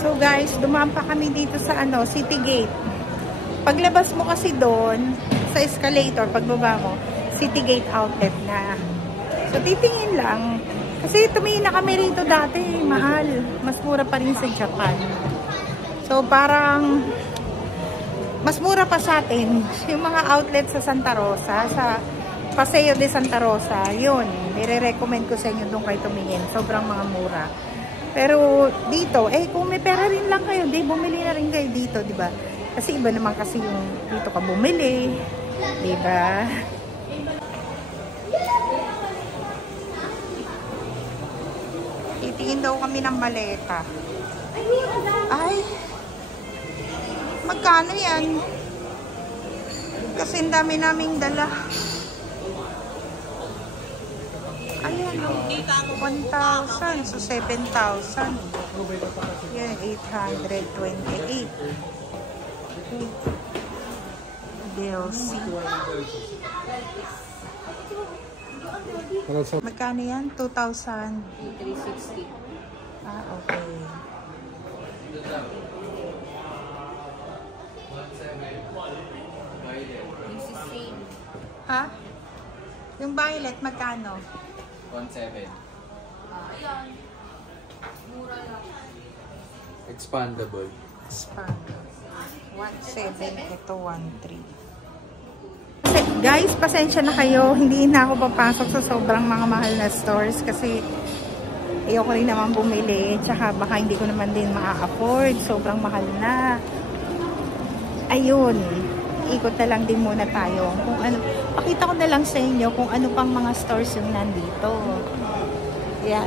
So guys, dumaan pa kami dito sa City Gate. Paglabas mo kasi doon, sa escalator, pagbaba mo, City Gate outlet na. So titingin lang. Kasi tumingin na kami rito dati, mahal. Mas mura pa rin sa Japan. So parang, mas mura pa sa atin, yung mga outlet sa Santa Rosa, sa Paseo de Santa Rosa, yun, nire-recommend ko sa inyo doon kayo tumingin. Sobrang mga mura. Pero dito, kung may pera rin lang kayo, bumili na rin kayo dito, di ba? Kasi iba naman kasi yung dito ka bumili, di ba? Titingin daw kami ng maleta. Ay, magkano yan? Kasi ang dami naming dala. Ayan, 1,000. So, 7,000. Yan, 828. DLC. Magkano yan? 2,000. 360. Ah, okay. Ha? Yung violet, magkano? 1,700. Ayan. Mura lang. Expandable. Expandable. 1,700. Ito, 1,300. Guys, pasensya na kayo. Hindi na ako papasok sa sobrang mga mahal na stores kasi ayoko rin naman bumili. Tsaka baka hindi ko naman din ma-afford. Sobrang mahal na. Ayun. Ikot na lang din muna tayo. Kung ano, pakita ko na lang sa inyo kung ano pang mga stores yung nandito. Yan.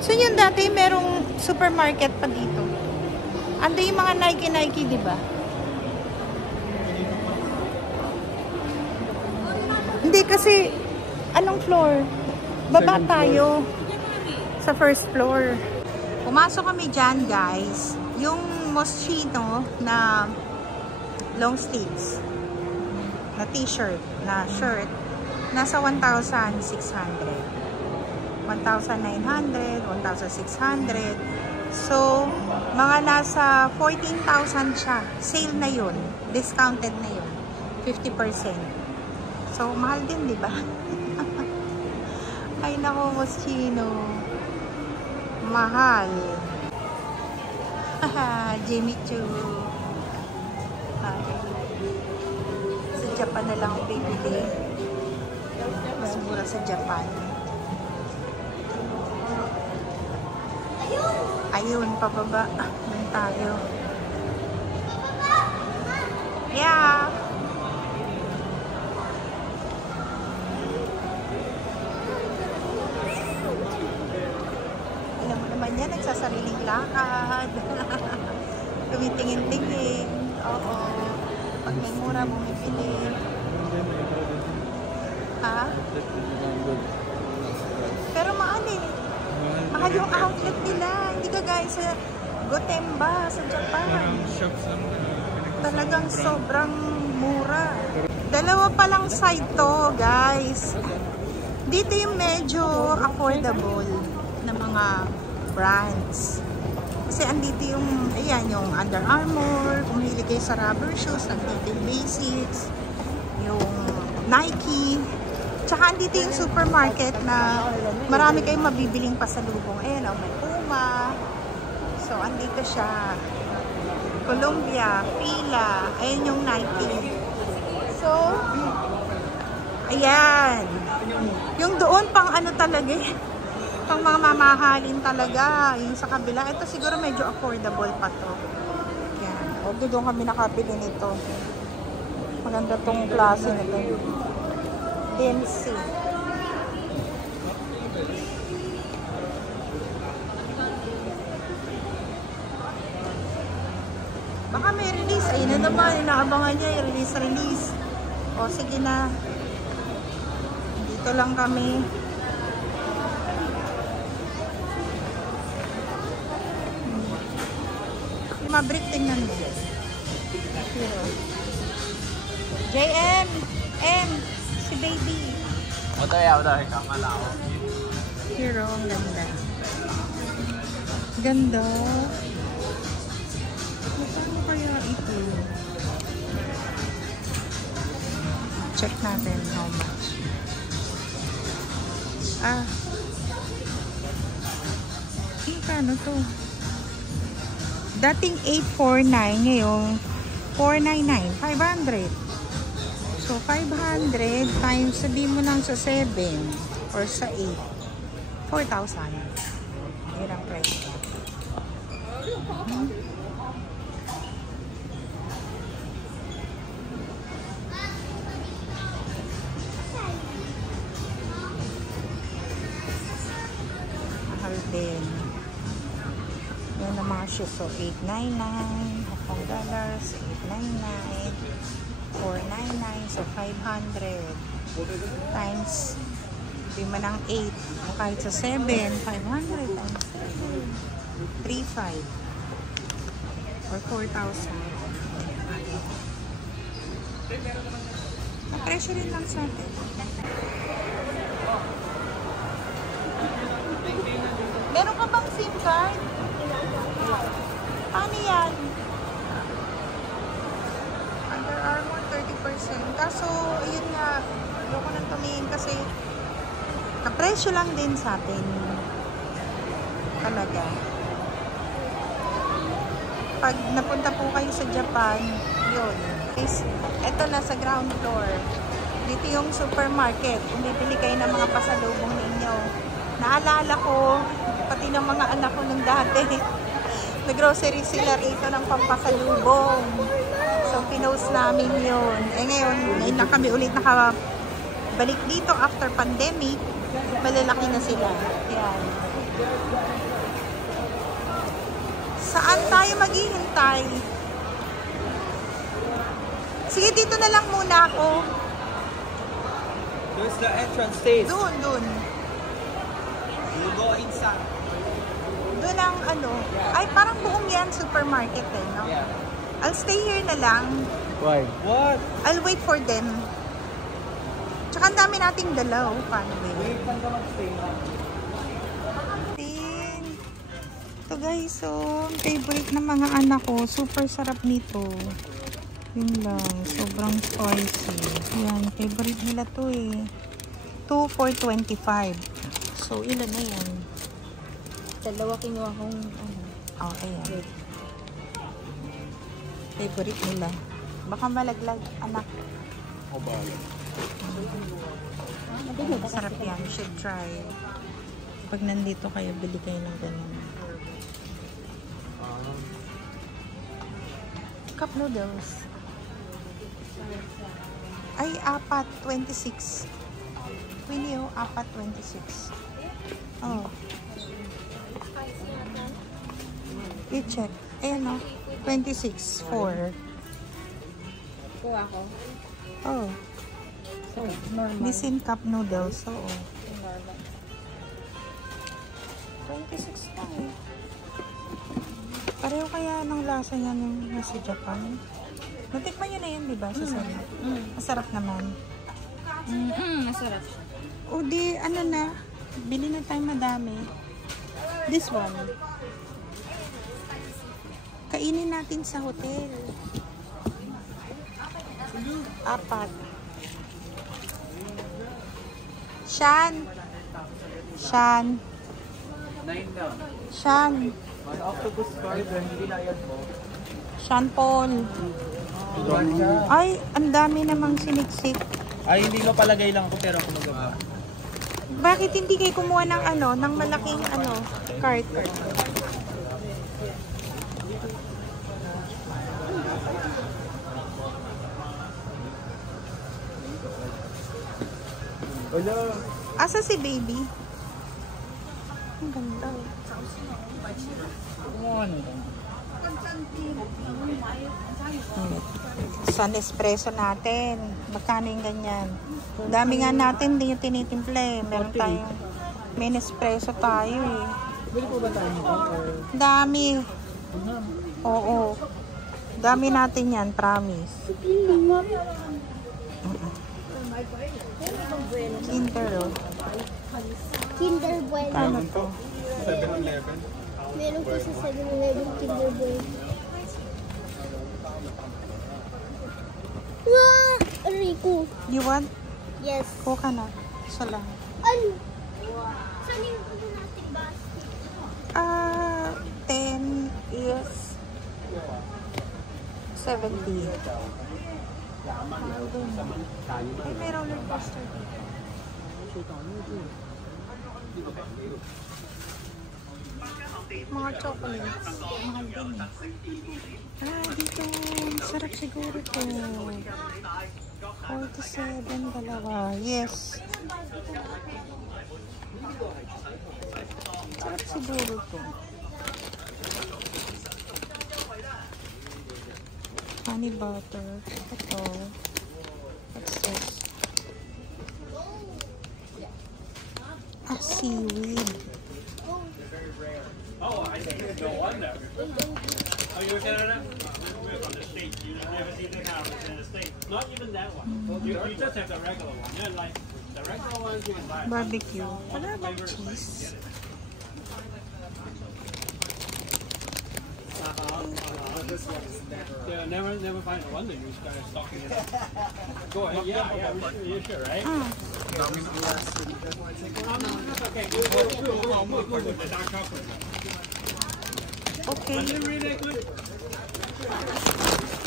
So yun dati merong supermarket pa dito. Ando yung mga Nike, di ba? Hindi kasi anong floor? Baba tayo sa first floor. Pumasok kami dyan, guys. Yung Moschino na long sleeves na t-shirt, na shirt, nasa 1,600. 1,900, 1,600. So, mga nasa 14,000 siya. Sale na yun. Discounted na yun. 50%. So, mahal din, di ba? Ay, nako, Moschino. Mahal. Haha, Jimmy Choo. Sa Japan na lang ako bibili. Mas mura sa Japan. Ayun, pababa. Doon tayo. Yeah. Alam mo naman yan, nagsasariling lakad. Tumitingin-tingin. Oo. Pag may mura, bumibili. Ha? Pero mahal eh. Mahal yung outlet nila. Hindi ka guys sa Gotemba, sa Japan. Talagang sobrang mura. Dalawa pa lang side to, guys. Dito yung medyo affordable na mga brands. Kasi andito yung, ayan, yung Under Armour. Kung hilig kayo sa rubber shoes, andito yung Basics. Yung Nike. Tsaka andito yung supermarket na marami kayong mabibiling pasalubong. Ayan, may Puma. So, andito siya. Columbia, Fila. Ayan yung Nike. So, ayan. Yung doon pang ano talaga, pang mga mamahalin talaga. Yung sa kabila. Ito siguro medyo affordable pa to. Ayan. O, doon kami nakabili nito. Maganda tong klase nito. DMC. Baka may release. Ayun na naman. Inaabangan niya yung release. O, sige na. Dito lang kami. Yung Maverick, tingnan mo. JM! M! Hero, ang ganda. Ganda. Magkano kaya ito? Check natin how much. Magkano to? Dating 849, ngayon 499, 500. So 500 times, sabihin mo lang sa 7 or sa 8, 4,000. Yan ang price. Mahal din. Yan ang mga shoes. So 899 Hong Kong dollars, 899, 499, so 500 times lima ng 8, o kahit sa 7, 500 times 3,500 or 4,000. Presyo rin lang sa atin. Meron ka bang SIM card? Paano yan? Under Armour 30%. Kaso, ayun nga, ayoko nang tumingin kasi kapresyo lang din sa atin. Talaga. Pag napunta po kayo sa Japan, yun. Ito na sa ground floor. Dito yung supermarket. Kung bibili kayo ng mga pasalubong ninyo. Naalala ko, pati ng mga anak ko nung dati. Nag-grocery sila rito ng pampasalubong. So, pinost namin yun. Ngayon na kami ulit nakabalik dito after pandemic. Malalaki na sila. Yan. Saan tayo maghihintay? Sige, dito na lang muna ako. There's the entrance stage. Doon. You go inside. Doon ang ano. Ay, parang buong yan supermarket eh, no? Yeah. I'll stay here na lang. Why? What? I'll wait for them. Tsaka ang dami nating dalaw. Paano ba yun? Wait, saan ka mag-stay na? Ito guys, so favorite ng mga anak ko. Super sarap nito. Yun lang. Sobrang spicy. Yan, favorite nila to eh. 2 for 25. So, ilan na yan? Dalawa kinuha kong ano. Oh, ayan. Favorite nila. Baka malaglag, anak. O bala. Sarap yan. You should try. Pag nandito kayo, bili kayo ng ganun. Cup noodles. Ay, apat. 26. Winnie, oh, apat. 26. Oh. I-check. Ayan, oh. 26. 4. Kuha ko. Oh. So, normal. Nissin cup noodles. Oo. Normal. 26 lang eh. Pareho kaya ng lasa niya nung nasa Japan. Natikman nyo na yun, di ba? Sa sana. Masarap naman. Masarap siya. O di, ano na. Bili na tayo madami. This one. Kainin natin sa hotel. Apat. Shan. 9 lang. Shan. Mas octopus card, hindi na yan mo. Sean Paul. Ay, ang dami namang siniksik. Ay, hindi mapalagay lang ako pero ako magaba. Bakit hindi kayo kumuha ng ano, ng malaking ano, cart? Wala. Asa si baby? Ang ganda. Sa Nespresso natin. Magkano yung ganyan? Dami nga natin, hindi yung tinitimpla eh. Meron tayong may Nespresso tayo eh. Bili po ba tayo nito? Dami. Oo. Dami natin yan, promise. Kinder, oh. Kinder Bueno. Ano to? 7-Eleven. Meron po sa 7-Eleven Kinder Bueno. Wow! Rico. You want? Yes. Kuha na. Isa lang. Ano? Saan yung automatic bus? 10 is 70. Ay, may roller coaster dito. Mga chocolates. Mahal din eh. Dito. Sarap siguro to. 47 dalawa. Yes. Sarap siguro to. Honey butter. Ito. What's this? Seaweed. Oh, I think it's no wonder. Oh, you were Canada? We're from the States. You never see the cows in the States. Not even that one. You just have the regular one. Yeah, like the regular ones you can buy. Barbecue. Wala bang cheese? Yeah, never find a wonder you guys stocking it up. Go ahead. Yeah, you sure, right? Mm. No, that's okay. We'll with the dark chocolate. Okay. Is it really good?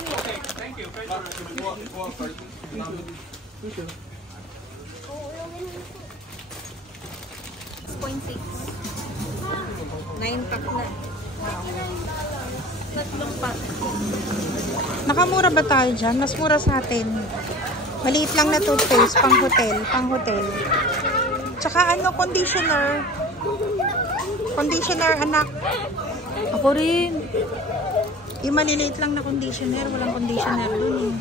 Okay, thank you. Nakamura ba tayo dyan? Mas mura sa atin. Maliit lang na toothpaste, pang hotel. Tsaka ano, conditioner. Conditioner, anak. Ako rin. Yung maliliit lang na conditioner, walang conditioner dun eh.